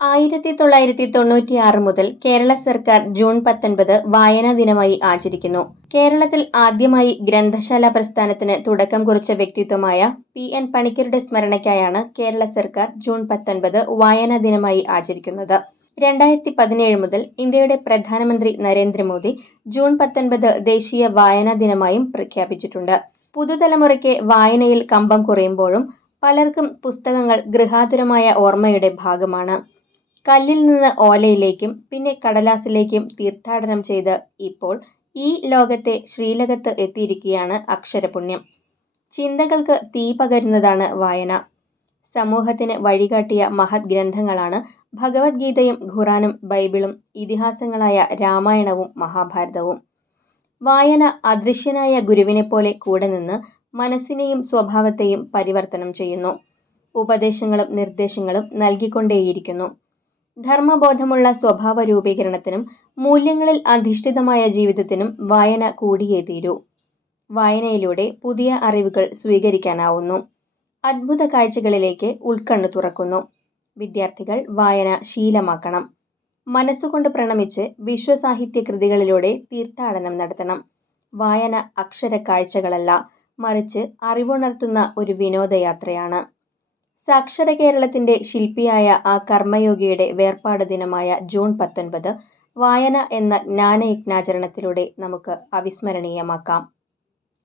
ആയിരത്തി തൊള്ളായിരത്തി തൊണ്ണൂറ്റിയാറ് മുതൽ കേരള സർക്കാർ ജൂൺ പത്തൊൻപത് വായനാ ദിനമായി ആചരിക്കുന്നു. കേരളത്തിൽ ആദ്യമായി ഗ്രന്ഥശാല പ്രസ്ഥാനത്തിന് തുടക്കം കുറിച്ച വ്യക്തിത്വമായ പി എൻ പണിക്കരുടെ സ്മരണയ്ക്കായാണ് കേരള സർക്കാർ ജൂൺ പത്തൊൻപത് വായനാ ദിനമായി ആചരിക്കുന്നത്. രണ്ടായിരത്തി പതിനേഴ് മുതൽ ഇന്ത്യയുടെ പ്രധാനമന്ത്രി നരേന്ദ്രമോദി ജൂൺ പത്തൊൻപത് ദേശീയ വായനാ ദിനമായും പ്രഖ്യാപിച്ചിട്ടുണ്ട്. പുതുതലമുറയ്ക്ക് വായനയിൽ കമ്പം കുറയുമ്പോഴും പലർക്കും പുസ്തകങ്ങൾ ഗൃഹാതുരമായ ഓർമ്മയുടെ ഭാഗമാണ്. കല്ലിൽ നിന്ന് ഓലയിലേക്കും പിന്നെ കടലാസിലേക്കും തീർത്ഥാടനം ചെയ്ത് ഇപ്പോൾ ഈ ലോകത്തെ ശ്രീലകത്ത് എത്തിയിരിക്കുകയാണ് അക്ഷരപുണ്യം. ചിന്തകൾക്ക് തീ പകരുന്നതാണ് വായന. സമൂഹത്തിന് വഴികാട്ടിയ മഹത് ഗ്രന്ഥങ്ങളാണ് ഭഗവത്ഗീതയും ഖുറാനും ബൈബിളും ഇതിഹാസങ്ങളായ രാമായണവും മഹാഭാരതവും. വായന അദൃശ്യനായ ഗുരുവിനെപ്പോലെ കൂടെ നിന്ന് മനസ്സിനെയും സ്വഭാവത്തെയും പരിവർത്തനം ചെയ്യുന്നു. ഉപദേശങ്ങളും നിർദ്ദേശങ്ങളും നൽകിക്കൊണ്ടേയിരിക്കുന്നു. ധർമ്മബോധമുള്ള സ്വഭാവ രൂപീകരണത്തിനും മൂല്യങ്ങളിൽ അധിഷ്ഠിതമായ ജീവിതത്തിനും വായന കൂടിയേ തീരൂ. വായനയിലൂടെ പുതിയ അറിവുകൾ സ്വീകരിക്കാനാവുന്നു. അത്ഭുത കാഴ്ചകളിലേക്ക് ഉൾക്കണ്ണു തുറക്കുന്നു. വിദ്യാർത്ഥികൾ വായന ശീലമാക്കണം. മനസ്സുകൊണ്ട് പ്രണമിച്ച് വിശ്വസാഹിത്യ കൃതികളിലൂടെ തീർത്ഥാടനം നടത്തണം. വായന അക്ഷര കാഴ്ചകളല്ല മറിച്ച് അറിവുണർത്തുന്ന ഒരു വിനോദയാത്രയാണ്. സാക്ഷര കേരളത്തിന്റെ ശില്പിയായ ആ കർമ്മയോഗിയുടെ വേർപാട് ദിനമായ ജൂൺ പത്തൊൻപത് വായന എന്ന ജ്ഞാനയജ്ഞാചരണത്തിലൂടെ നമുക്ക് അവിസ്മരണീയമാക്കാം.